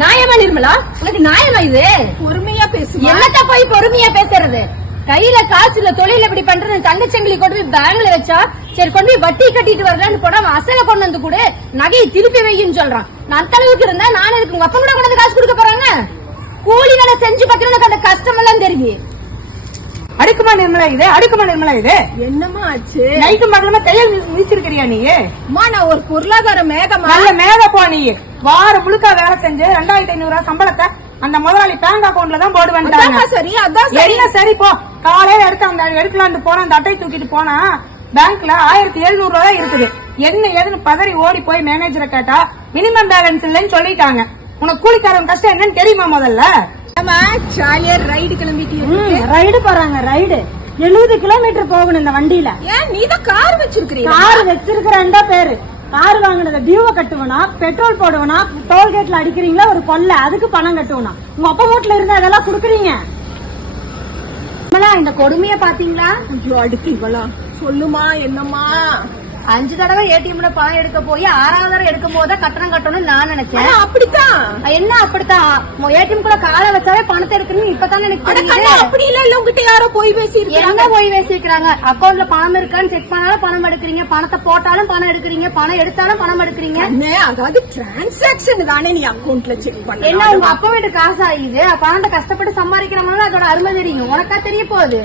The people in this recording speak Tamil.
நியாயமா நிர்மலா? உனக்கு நியாயமா இது? பொறுமையா பேசு. என்னத்த போய் பொறுமையா பேசுறது? கையில காசுல தொழில் எப்படி பண்றது? தங்கச்சங்கிலி கொண்டு போய் பேங்க்ல வச்சா சரி கொண்டு போய் வட்டி கட்டிட்டு வரலான்னு போனா அவன் அசலை கொண்டு வந்து கூட நகையை திருப்பி வைன்னு சொல்றான். நான் அந்த அளவுக்கு இருந்தா நான் இருக்கு உங்க அப்பா கூட கொண்டு வந்து காசு கொடுக்க போறாங்க. கூலி வேலை செஞ்சு பாக்கிறதுக்கு அந்த கஷ்டம் எல்லாம் தெரியுது. அடுக்குமா நிர்மலா இது? அடுக்குமா நிர்மலா இது? என்னமா ஆச்சு? நைட்டு மகளமா தையல் மிதிச்சிருக்கிறியா நீ? அம்மா நான் ஒரு பொருளாதார மேகமா. நல்ல மேகப்பா நீ. வாரம் முழுக்க வேலை செஞ்சு 2500 ரூபாய் சம்பளத்தை அந்த முதலாளி பேங்க் அக்கௌண்ட்ல தான் போடுவேன். சரி அதான் என்ன சரி போ. காலையில எடுத்து அந்த எடுக்கலான்னு போனா அந்த அட்டை தூக்கிட்டு போனா பேங்க்ல 1700 ரூபாய் இருக்குது. என்ன ஏதுன்னு பதறி ஓடி போய் மேனேஜரை கேட்டா மினிமம் பேலன்ஸ் இல்லைன்னு சொல்லிட்டாங்க. உனக்கு கூலிக்காரன் கஷ்டம் என்னன்னு தெரியுமா? முதல்ல ரைடு கிளம்பிட்டு ரைடு போறாங்க. ரைடு 70 கிலோமீட்டர் போகணும் இந்த வண்டியில. ஏன் நீ தான் கார் வச்சிருக்கீங்க? கார் வச்சிருக்கிறேன் பேரு. கார் வாங்கினத டியூவை கட்டுவனா, பெட்ரோல் போடுவனா, டோல்கேட்ல அடிக்கிறீங்களா ஒரு கொல்ல அதுக்கு பணம் கட்டுவனா? உங்க அப்பா வீட்டுல இருந்து அதெல்லாம் குடுக்குறீங்க. இந்த கொடுமைய பாத்தீங்களா? ஐயோ அடுத்து இவளா சொல்லுமா என்னம்மா? 5 தடவை ஏடிஎம்ல பணம் எடுக்க போய் 6வது தடவை எடுக்கும் போது கட்டணம் கட்டணும்னு நான் நினைச்சேன். அப்படித்தான் என்ன? அப்படித்தான் ஏடிஎம் கூட காலை வச்சாவே பணத்தை எடுக்கணும்னு இப்பதான் எனக்கு தெரியுது. அப்படி இல்ல இல்ல உங்ககிட்ட யாரோ போய் பேசிருக்காங்க. என்ன போய் பேசிருக்காங்க? அக்கௌண்ட்ல பணம் இருக்கான்னு செக் பண்ணாலும் பணம் எடுக்கிறீங்க, பணத்தை போட்டாலும் பணம் எடுக்கிறீங்க, பணம் எடுத்தாலும் பணம் எடுக்கிறீங்க. அதாவது டிரான்சாக்சன் தானே நீ அக்கௌண்ட்ல செக் பண்ண. என்ன உங்க அப்பா வீட்டு காசு ஆகுது? பணத்தை கஷ்டப்பட்டு சம்பாதிக்கிறவங்க அதோட அருமை தெரியும். உனக்கா தெரிய போகுது?